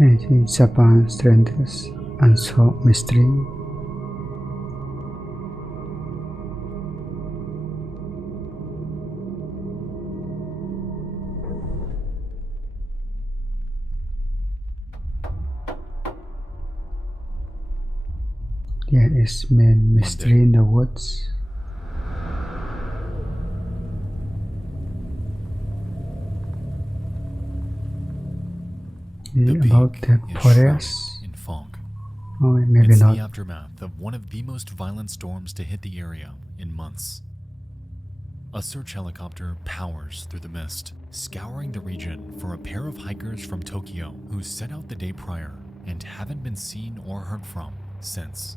It is Japan's Strangest Unsolved Mystery. There is main mystery in the woods. About the forest. In fog. Oh, maybe it's not. the aftermath of one of the most violent storms to hit the area in months. A search helicopter powers through the mist, scouring the region for a pair of hikers from Tokyo who set out the day prior and haven't been seen or heard from since.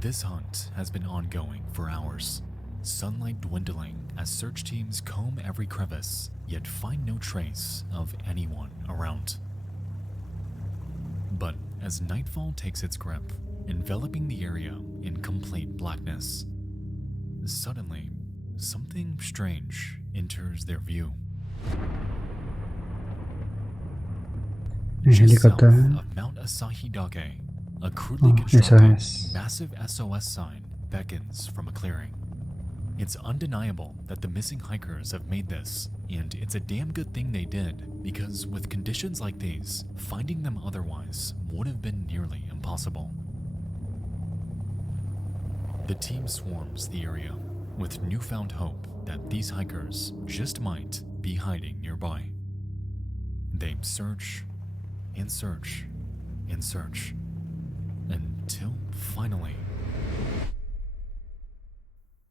This hunt has been ongoing for hours, sunlight dwindling as search teams comb every crevice, yet find no trace of anyone around. But as nightfall takes its grip, enveloping the area in complete blackness, suddenly, something strange enters their view. Just south of Mount Asahidake, a crudely constructed, massive SOS sign beckons from a clearing. It's undeniable that the missing hikers have made this, and it's a damn good thing they did, because with conditions like these, finding them otherwise would have been nearly impossible. The team swarms the area, with newfound hope that these hikers just might be hiding nearby. They search and search and search, until finally,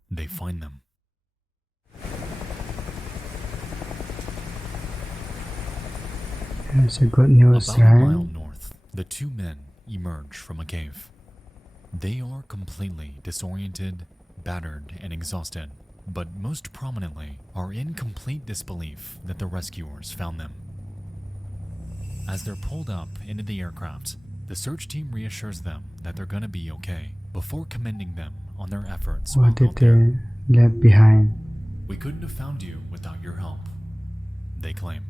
they find them. That's a good news, About a mile north, the two men emerge from a cave. They are completely disoriented, battered, and exhausted, but most prominently are in complete disbelief that the rescuers found them. As they're pulled up into the aircraft, the search team reassures them that they're gonna be okay, before commending them on their efforts. What did they leave behind? We couldn't have found you without your help, they claim.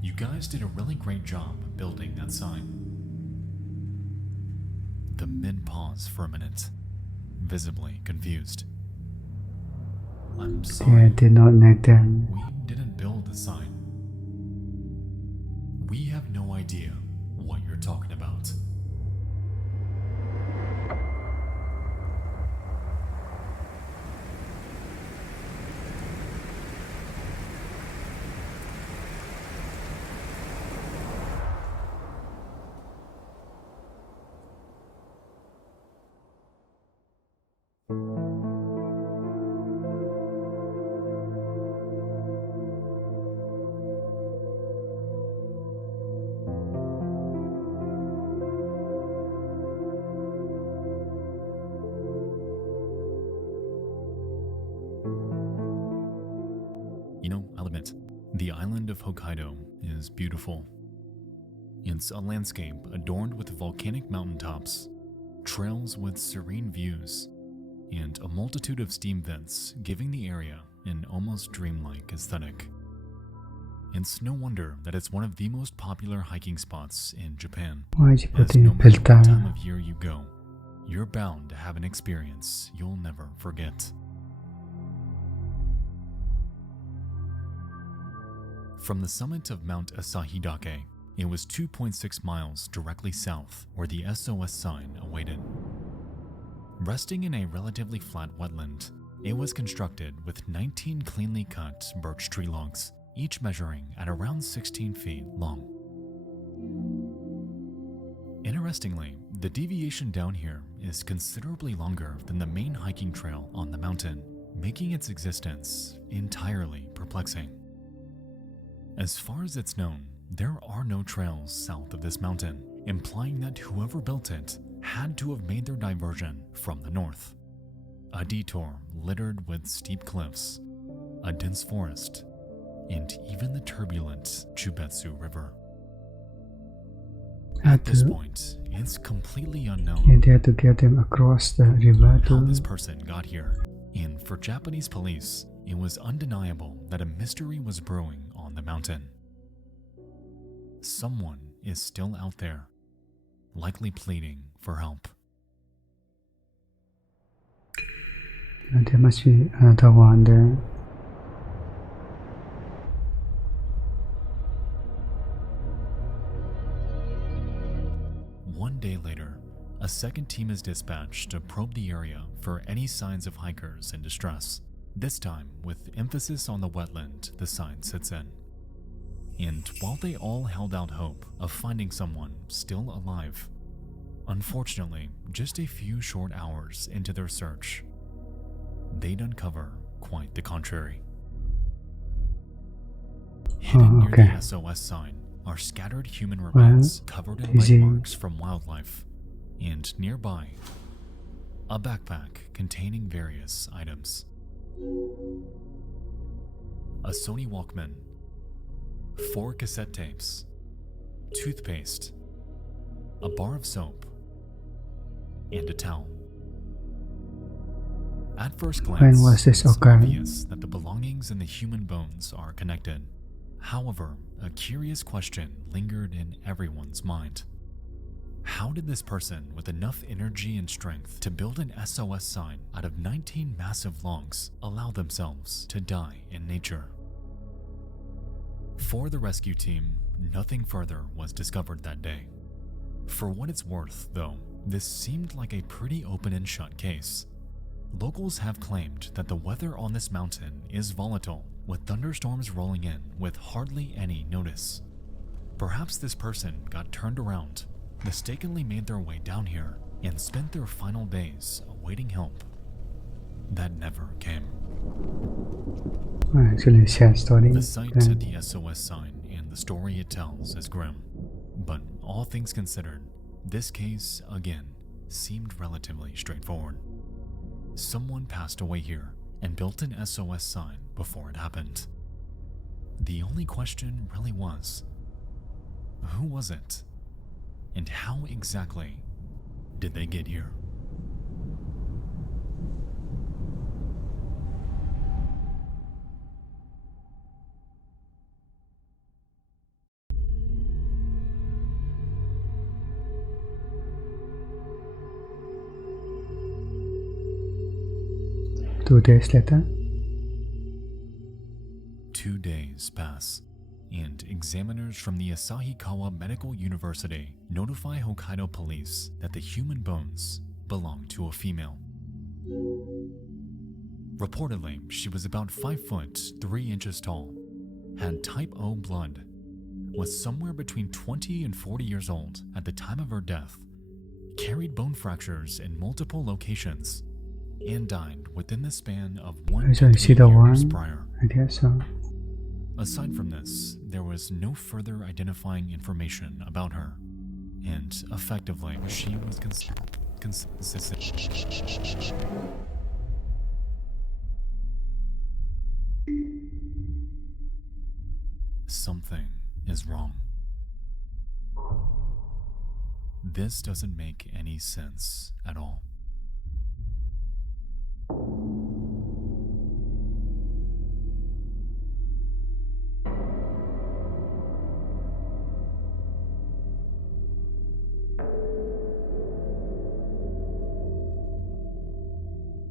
You guys did a really great job building that sign. The men pause for a minute, visibly confused. I'm sorry. They did not make them. We didn't build the sign. We have no idea what you're talking about. You know, I'll admit, the island of Hokkaido is beautiful. It's a landscape adorned with volcanic mountaintops, trails with serene views, and a multitude of steam vents giving the area an almost dreamlike aesthetic. It's no wonder that it's one of the most popular hiking spots in Japan. Why is he As putting no matter what filter? time of year you go, you're bound to have an experience you'll never forget. From the summit of Mount Asahidake, it was 2.6 miles directly south where the SOS sign awaited. Resting in a relatively flat wetland, it was constructed with 19 cleanly cut birch tree logs, each measuring at around 16 feet long. Interestingly, the deviation down here is considerably longer than the main hiking trail on the mountain, making its existence entirely perplexing. As far as it's known, there are no trails south of this mountain, implying that whoever built it had to have made their diversion from the north. A detour littered with steep cliffs, a dense forest, and even the turbulent Chubetsu River. At this point, it's completely unknown they had to get them across the river how to this person got here, and for Japanese police, it was undeniable that a mystery was brewing on the mountain. Someone is still out there, likely pleading for help. There must be another one there. One day later, a second team is dispatched to probe the area for any signs of hikers in distress, this time with emphasis on the wetland the sign sits in. And while they all held out hope of finding someone still alive, unfortunately, just a few short hours into their search, they'd uncover quite the contrary. Hidden near the SOS sign are scattered human remains covered in bite marks from wildlife, and nearby, a backpack containing various items. A Sony Walkman, 4 cassette tapes, toothpaste, a bar of soap, and a towel. At first glance, it's obvious that the belongings and the human bones are connected. However, a curious question lingered in everyone's mind. How did this person with enough energy and strength to build an SOS sign out of 19 massive logs allow themselves to die in nature? For the rescue team, nothing further was discovered that day. For what it's worth, though, this seemed like a pretty open and shut case. Locals have claimed that the weather on this mountain is volatile, with thunderstorms rolling in with hardly any notice. Perhaps this person got turned around, mistakenly made their way down here, and spent their final days awaiting help that never came. Actually, sad story. The sight to the SOS sign and the story it tells is grim, but all things considered, this case, again, seemed relatively straightforward. Someone passed away here and built an SOS sign before it happened. The only question really was, who was it? And how exactly did they get here? Two days later, 2 days pass, and examiners from the Asahikawa Medical University notify Hokkaido police that the human bones belong to a female. Reportedly, she was about 5 foot 3 inches tall, had type O blood, was somewhere between 20 and 40 years old at the time of her death, carried bone fractures in multiple locations, and died within the span of 1 to 3 years prior. I guess so. Aside from this, there was no further identifying information about her, and effectively, she was consistent. Something is wrong. This doesn't make any sense at all.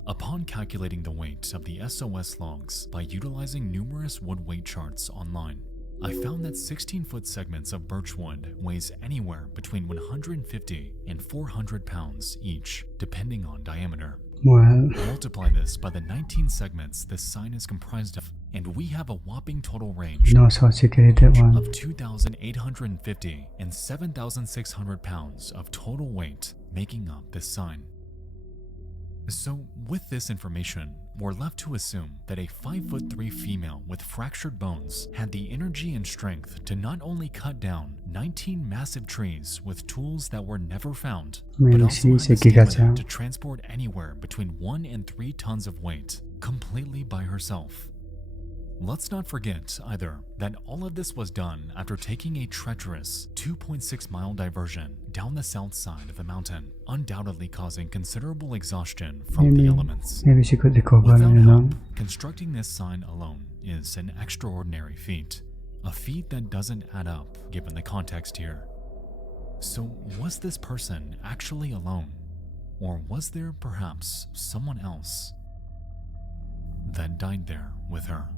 Upon calculating the weight of the SOS logs by utilizing numerous wood weight charts online, I found that 16-foot segments of birchwood weighs anywhere between 150 and 400 pounds each, depending on diameter. Well, Multiply this by the 19 segments this sign is comprised of, and we have a whopping total range no sophisticated one. of 2,850 and 7,600 pounds of total weight making up this sign. So, with this information, we're left to assume that a 5'3" female with fractured bones had the energy and strength to not only cut down 19 massive trees with tools that were never found, but also had the stamina to transport anywhere between 1 and 3 tons of weight, completely by herself. Let's not forget, either, that all of this was done after taking a treacherous 2.6-mile diversion down the south side of the mountain, undoubtedly causing considerable exhaustion from the elements. Maybe she could recover Without on her help, own. constructing this sign alone is an extraordinary feat, a feat that doesn't add up given the context here. So was this person actually alone? Or was there perhaps someone else that died there with her?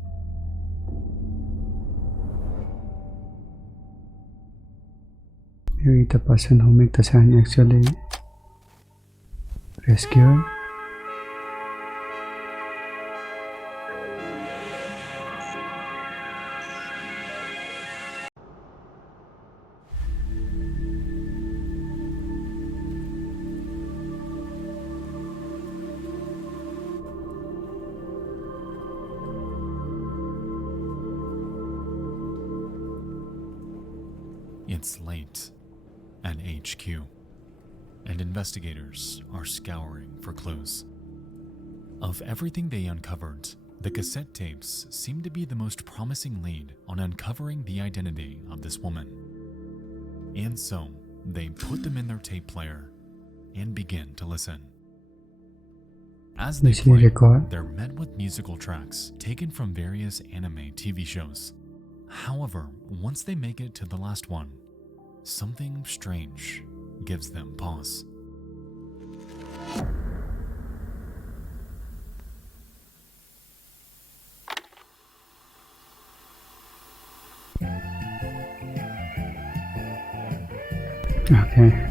Maybe the person who made the sign actually rescued her. It's late at HQ, and investigators are scouring for clues. Of everything they uncovered, the cassette tapes seem to be the most promising lead on uncovering the identity of this woman. And so, they put them in their tape player and begin to listen. As they Easily play, record. they're met with musical tracks taken from various anime TV shows. However, once they make it to the last one, something strange gives them pause. Okay.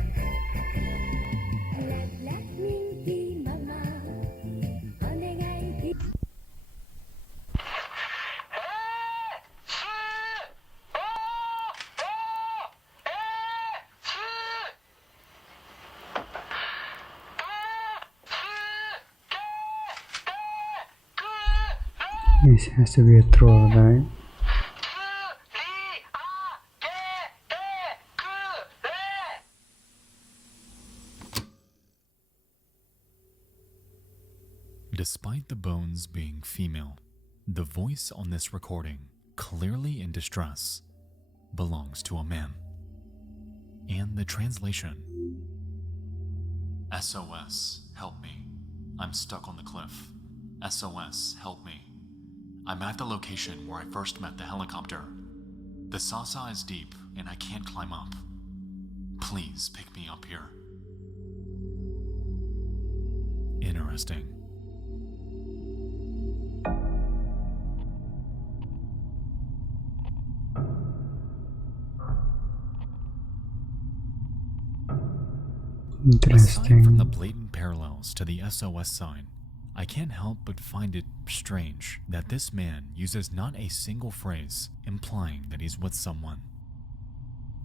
This has to be a throw, right? Despite the bones being female, the voice on this recording, clearly in distress, belongs to a man. And the translation: SOS, help me. I'm stuck on the cliff. SOS, help me. I'm at the location where I first met the helicopter. The Sasa is deep and I can't climb up. Please pick me up here. Interesting. Aside from the Interesting. blatant parallels to the SOS sign, I can't help but find it strange that this man uses not a single phrase implying that he's with someone.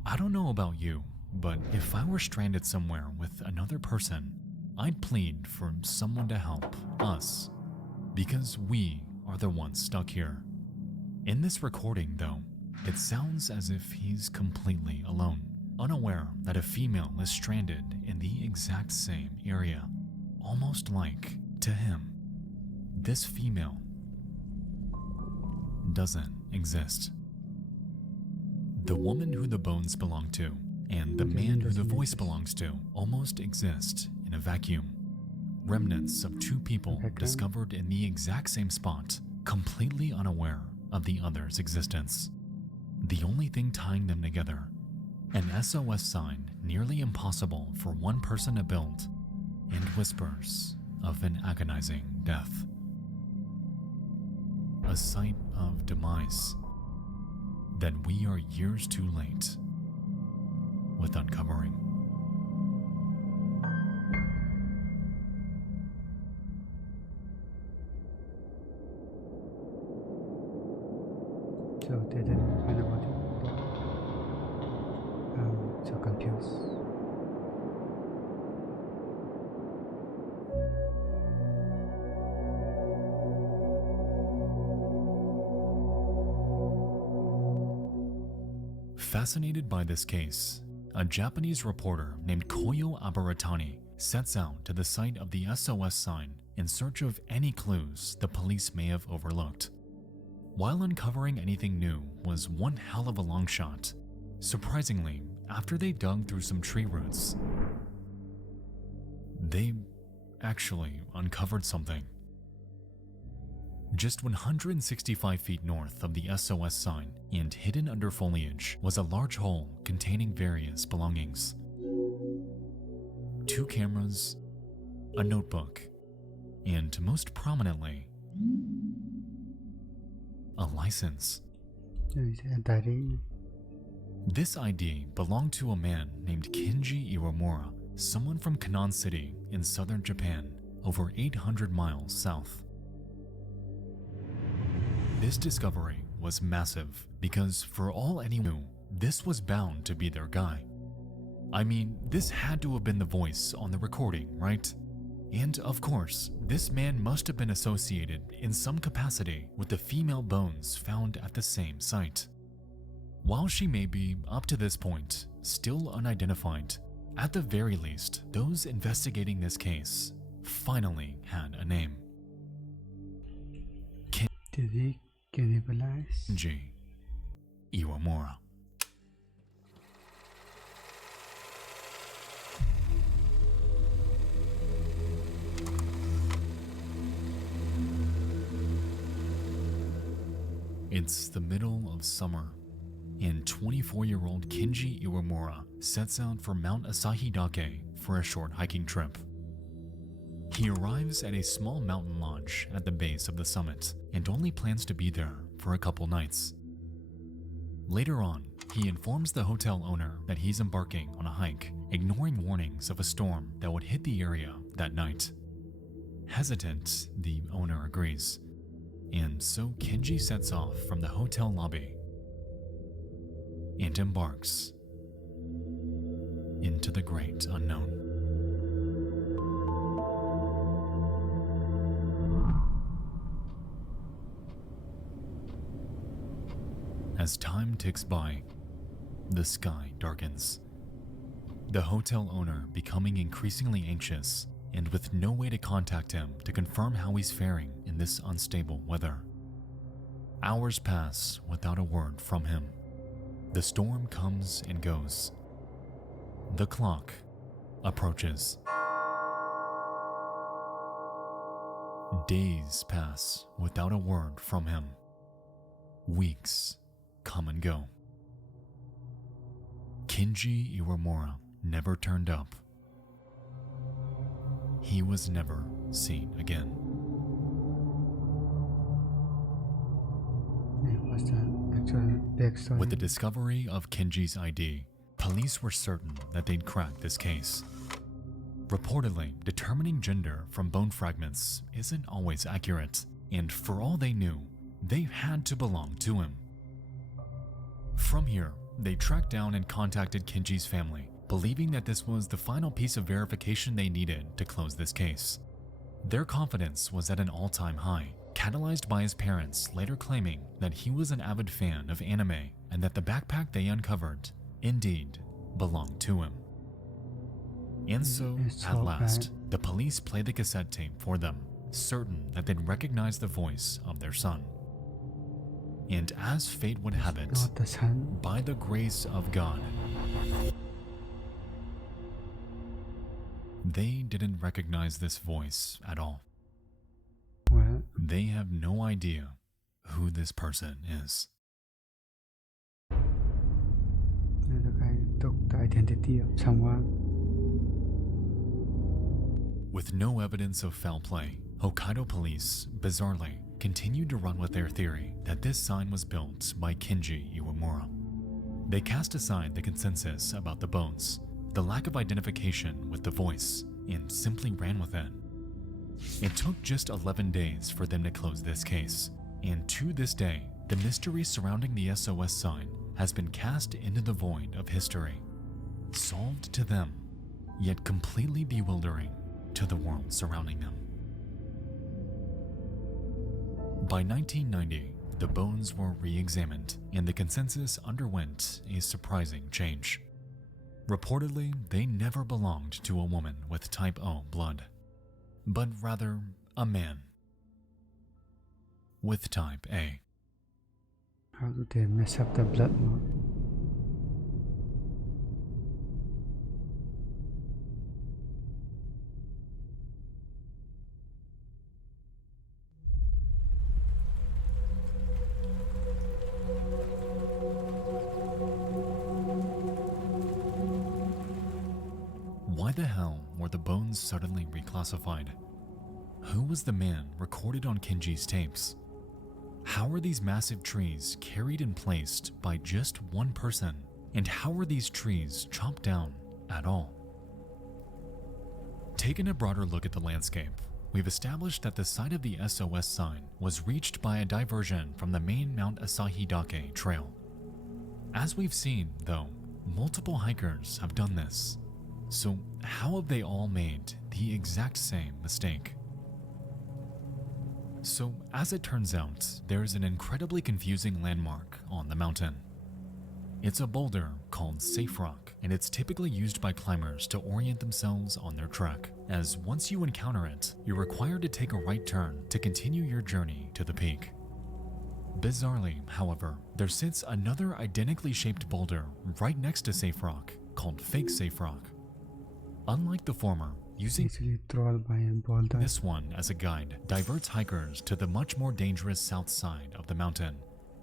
I don't know about you, but if I were stranded somewhere with another person, I'd plead for someone to help us, because we are the ones stuck here. In this recording, though, it sounds as if he's completely alone, unaware that a female is stranded in the exact same area, almost like, to him, this female doesn't exist. The woman who the bones belong to and the man who the voice belongs to almost exist in a vacuum. Remnants of two people discovered in the exact same spot, completely unaware of the other's existence. The only thing tying them together, an SOS sign nearly impossible for one person to build, and whispers of an agonizing death. A sight of demise that we are years too late with uncovering. So they didn't find a body. I'm so confused. Fascinated by this case, a Japanese reporter named Koyo Abaratani sets out to the site of the SOS sign in search of any clues the police may have overlooked. While uncovering anything new was one hell of a long shot, surprisingly, after they dug through some tree roots, they actually uncovered something. Just 165 feet north of the SOS sign and hidden under foliage was a large hole containing various belongings. 2 cameras, a notebook, and most prominently, a license. This ID belonged to a man named Kenji Iwamura, someone from Kanan City in southern Japan, over 800 miles south. This discovery was massive because for all anyone knew, this was bound to be their guy. I mean, this had to have been the voice on the recording, right? And of course, this man must have been associated in some capacity with the female bones found at the same site. While she may be, up to this point, still unidentified, at the very least, those investigating this case finally had a name. Did he cannibalize? Kenji Iwamura. It's the middle of summer, and 24-year-old Kenji Iwamura sets out for Mount Asahidake for a short hiking trip. He arrives at a small mountain lodge at the base of the summit and only plans to be there for a couple nights. Later on, he informs the hotel owner that he's embarking on a hike, ignoring warnings of a storm that would hit the area that night. Hesitant, the owner agrees, and so Kenji sets off from the hotel lobby and embarks into the great unknown. As time ticks by, the sky darkens. The hotel owner becoming increasingly anxious and with no way to contact him to confirm how he's faring in this unstable weather. Hours pass without a word from him. The storm comes and goes. The clock approaches. Days pass without a word from him. Weeks come and go. Kenji Iwamura never turned up. He was never seen again. What's the actual backstory? With the discovery of Kenji's ID, police were certain that they'd crack this case. Reportedly, determining gender from bone fragments isn't always accurate, and for all they knew, they had to belong to him. From here, they tracked down and contacted Kenji's family, believing that this was the final piece of verification they needed to close this case. Their confidence was at an all-time high, catalyzed by his parents later claiming that he was an avid fan of anime and that the backpack they uncovered indeed belonged to him. And so, at last, the police played the cassette tape for them, certain that they'd recognize the voice of their son. And as fate would have it, Not the sun. by the grace of God, they didn't recognize this voice at all. Well, They have no idea who this person is. the guy took the identity of someone. With no evidence of foul play, Hokkaido police, bizarrely, continued to run with their theory that this sign was built by Kenji Iwamura. They cast aside the consensus about the bones, the lack of identification with the voice, and simply ran with it. It took just 11 days for them to close this case, and to this day, the mystery surrounding the SOS sign has been cast into the void of history, solved to them, yet completely bewildering to the world surrounding them. By 1990, the bones were re-examined, and the consensus underwent a surprising change. Reportedly, they never belonged to a woman with type O blood, but rather a man with type A. How do they mess up the blood mode? the hell were the bones suddenly reclassified? Who was the man recorded on Kenji's tapes? How were these massive trees carried and placed by just one person? And how were these trees chopped down at all? Taking a broader look at the landscape, we've established that the site of the SOS sign was reached by a diversion from the main Mount Asahidake trail. As we've seen, though, multiple hikers have done this. So how have they all made the exact same mistake? So as it turns out, there's an incredibly confusing landmark on the mountain. It's a boulder called Safe Rock, and it's typically used by climbers to orient themselves on their trek, as once you encounter it, you're required to take a right turn to continue your journey to the peak. Bizarrely, however, there sits another identically shaped boulder right next to Safe Rock, called Fake Safe Rock. Unlike the former, using Easily trolled by a boulder. this one as a guide diverts hikers to the much more dangerous south side of the mountain.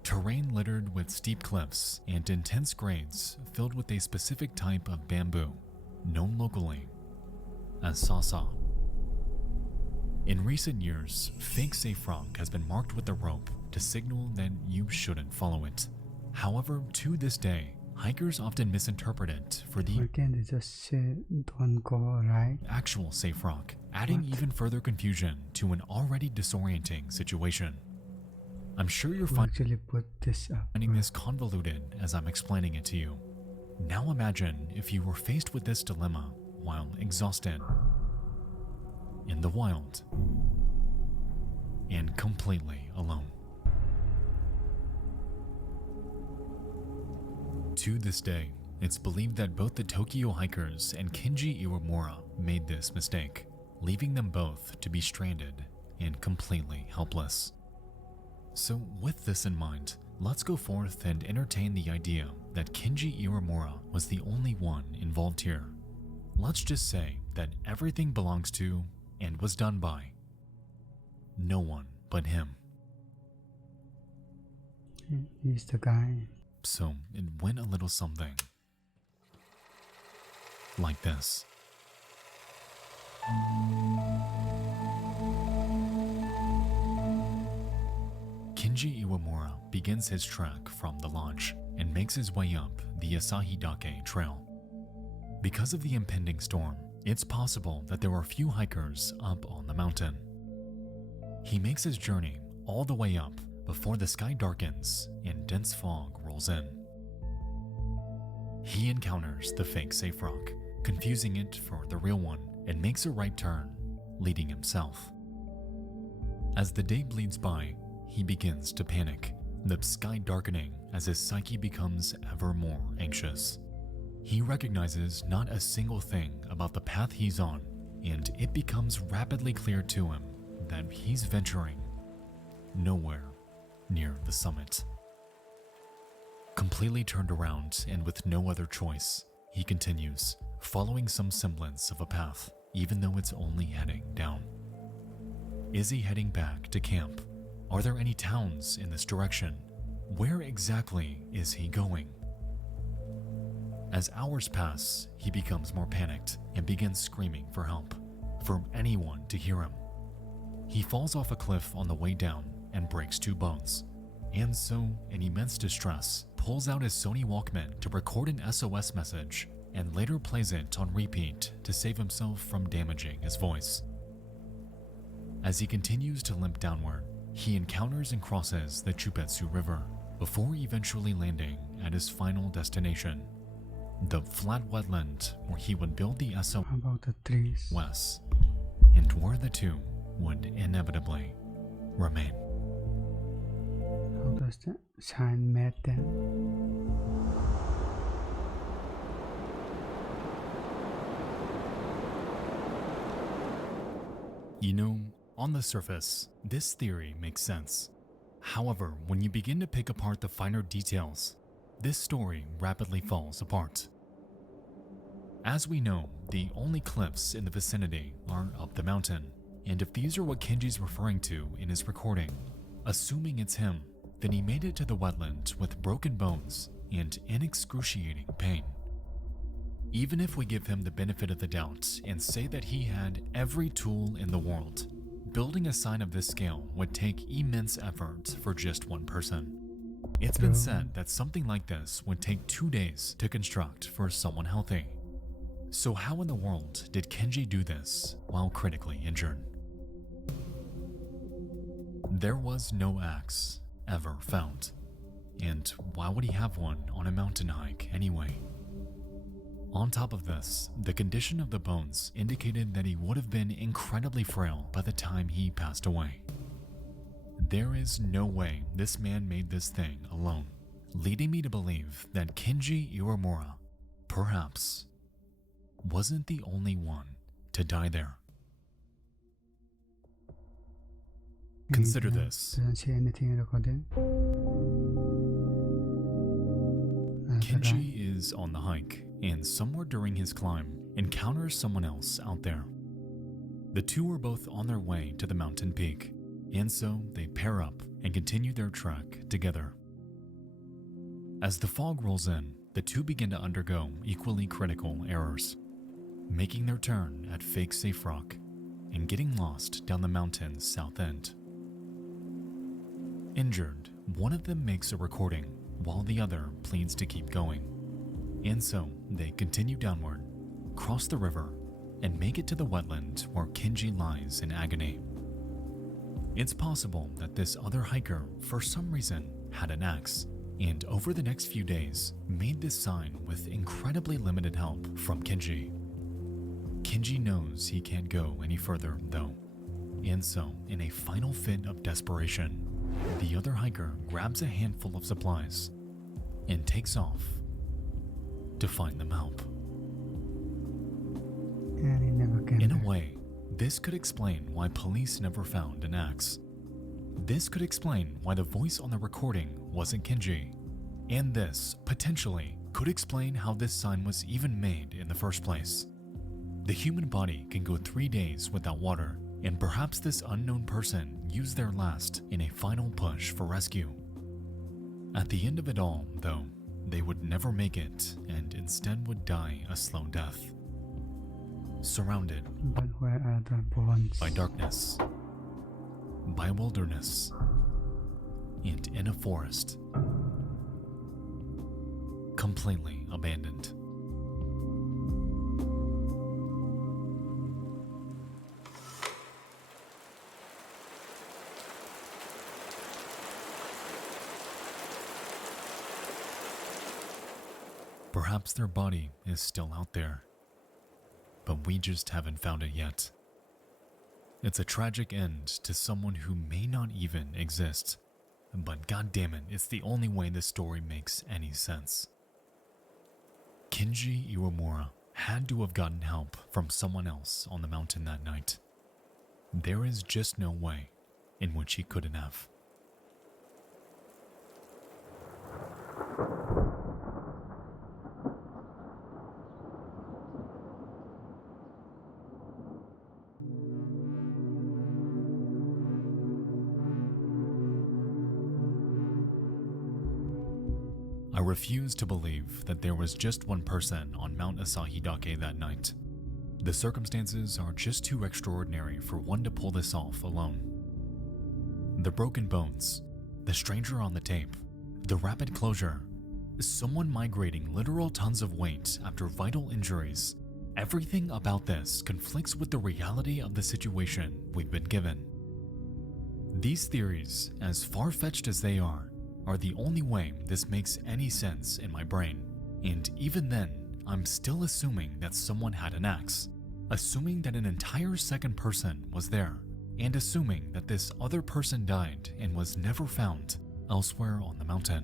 Terrain littered with steep cliffs and intense grades filled with a specific type of bamboo, known locally as sasa. In recent years, Fake Safe Rock has been marked with a rope to signal that you shouldn't follow it. However, to this day, hikers often misinterpret it for the Why can't they just say don't go right? actual Safe Rock, adding even further confusion to an already disorienting situation. I'm sure you're Who actually put this up? finding this convoluted as I'm explaining it to you. Now imagine if you were faced with this dilemma while exhausted, in the wild, and completely alone. To this day, it's believed that both the Tokyo hikers and Kenji Iwamura made this mistake, leaving them both to be stranded and completely helpless. So with this in mind, let's go forth and entertain the idea that Kenji Iwamura was the only one involved here. Let's just say that everything belongs to and was done by no one but him. He's the guy. So it went a little something like this. Kenji Iwamura begins his trek from the lodge and makes his way up the Asahidake trail. Because of the impending storm, it's possible that there are few hikers up on the mountain. He makes his journey all the way up before the sky darkens and dense fog rolls in. He encounters the fake Safe Rock, confusing it for the real one, and makes a right turn, leading him south. As the day bleeds by, he begins to panic, the sky darkening as his psyche becomes ever more anxious. He recognizes not a single thing about the path he's on, and it becomes rapidly clear to him that he's venturing nowhere near the summit. Completely turned around and with no other choice, he continues, following some semblance of a path, even though it's only heading down. Is he heading back to camp? Are there any towns in this direction? Where exactly is he going? As hours pass, he becomes more panicked and begins screaming for help, for anyone to hear him. He falls off a cliff on the way down and breaks 2 bones, and so, in immense distress, pulls out his Sony Walkman to record an SOS message and later plays it on repeat to save himself from damaging his voice. As he continues to limp downward, he encounters and crosses the Chupetsu River before eventually landing at his final destination, the flat wetland where he would build the SOS How about the trees? and where the two would inevitably remain. How does the sign met them? You know, on the surface, this theory makes sense. However, when you begin to pick apart the finer details, this story rapidly falls apart. As we know, the only cliffs in the vicinity are up the mountain, and if these are what Kenji's referring to in his recording, assuming it's him, then he made it to the wetland with broken bones and in excruciating pain. Even if we give him the benefit of the doubt and say that he had every tool in the world, building a sign of this scale would take immense effort for just one person. It's been said that something like this would take 2 days to construct for someone healthy. So how in the world did Kenji do this while critically injured? There was no axe ever found. And why would he have one on a mountain hike anyway? On top of this, the condition of the bones indicated that he would have been incredibly frail by the time he passed away. There is no way this man made this thing alone, leading me to believe that Kenji Iwamura, perhaps, wasn't the only one to die there. Consider this. Doesn't see anything recording. Kenji is on the hike and somewhere during his climb encounters someone else out there. The two are both on their way to the mountain peak, and so they pair up and continue their trek together. As the fog rolls in, the two begin to undergo equally critical errors, making their turn at fake safe rock and getting lost down the mountain's south end. Injured, one of them makes a recording while the other pleads to keep going. And so they continue downward, cross the river, and make it to the wetland where Kenji lies in agony. It's possible that this other hiker, for some reason, had an axe, and over the next few days, made this sign with incredibly limited help from Kenji. Kenji knows he can't go any further, though, and so, in a final fit of desperation, the other hiker grabs a handful of supplies and takes off to find them help. And he never came In a back. way, this could explain why police never found an axe. This could explain why the voice on the recording wasn't Kenji. And this, potentially, could explain how this sign was even made in the first place. The human body can go 3 days without water, and perhaps this unknown person used their last in a final push for rescue. At the end of it all, though, they would never make it and instead would die a slow death. Surrounded But where are the bones? by darkness, by wilderness, and in a forest, completely abandoned. Perhaps their body is still out there, but we just haven't found it yet. It's a tragic end to someone who may not even exist, but goddammit, it's the only way this story makes any sense. Kenji Iwamura had to have gotten help from someone else on the mountain that night. There is just no way in which he couldn't have. I refuse to believe that there was just one person on Mount Asahidake that night. The circumstances are just too extraordinary for one to pull this off alone. The broken bones, the stranger on the tape, the rapid closure, someone migrating literal tons of weight after vital injuries. Everything about this conflicts with the reality of the situation we've been given. These theories, as far-fetched as they are the only way this makes any sense in my brain. And even then, I'm still assuming that someone had an axe, assuming that an entire second person was there, and assuming that this other person died and was never found elsewhere on the mountain.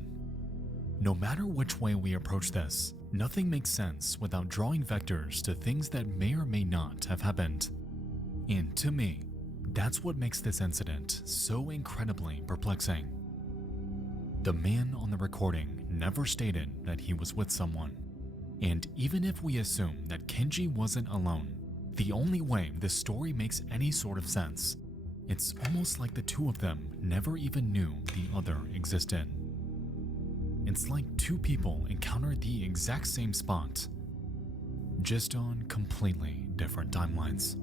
No matter which way we approach this, nothing makes sense without drawing vectors to things that may or may not have happened. And to me, that's what makes this incident so incredibly perplexing. The man on the recording never stated that he was with someone. And even if we assume that Kenji wasn't alone, the only way this story makes any sort of sense, it's almost like the two of them never even knew the other existed. It's like two people encountered the exact same spot, just on completely different timelines.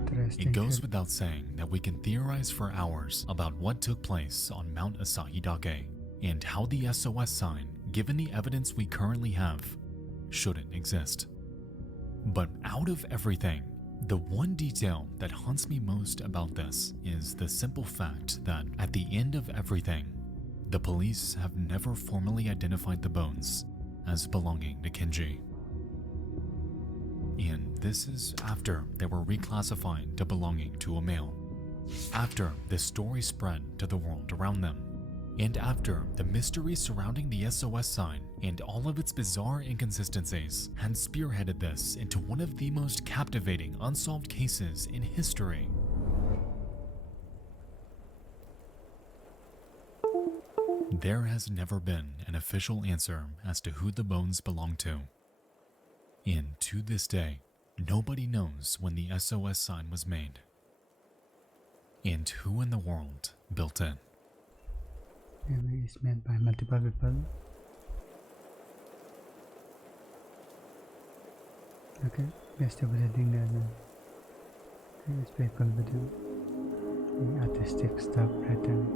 Interesting. It goes without saying that we can theorize for hours about what took place on Mount Asahidake and how the SOS sign, given the evidence we currently have, shouldn't exist. But out of everything, the one detail that haunts me most about this is the simple fact that at the end of everything, the police have never formally identified the bones as belonging to Kenji. And this is after they were reclassified to belonging to a male, after this story spread to the world around them, and after the mystery surrounding the SOS sign and all of its bizarre inconsistencies had spearheaded this into one of the most captivating unsolved cases in history. There has never been an official answer as to who the bones belong to. And to this day, nobody knows when the SOS sign was made and who in the world built it. Maybe it's made by multiple people. Okay, best of editing the people with the artistic stuff right there.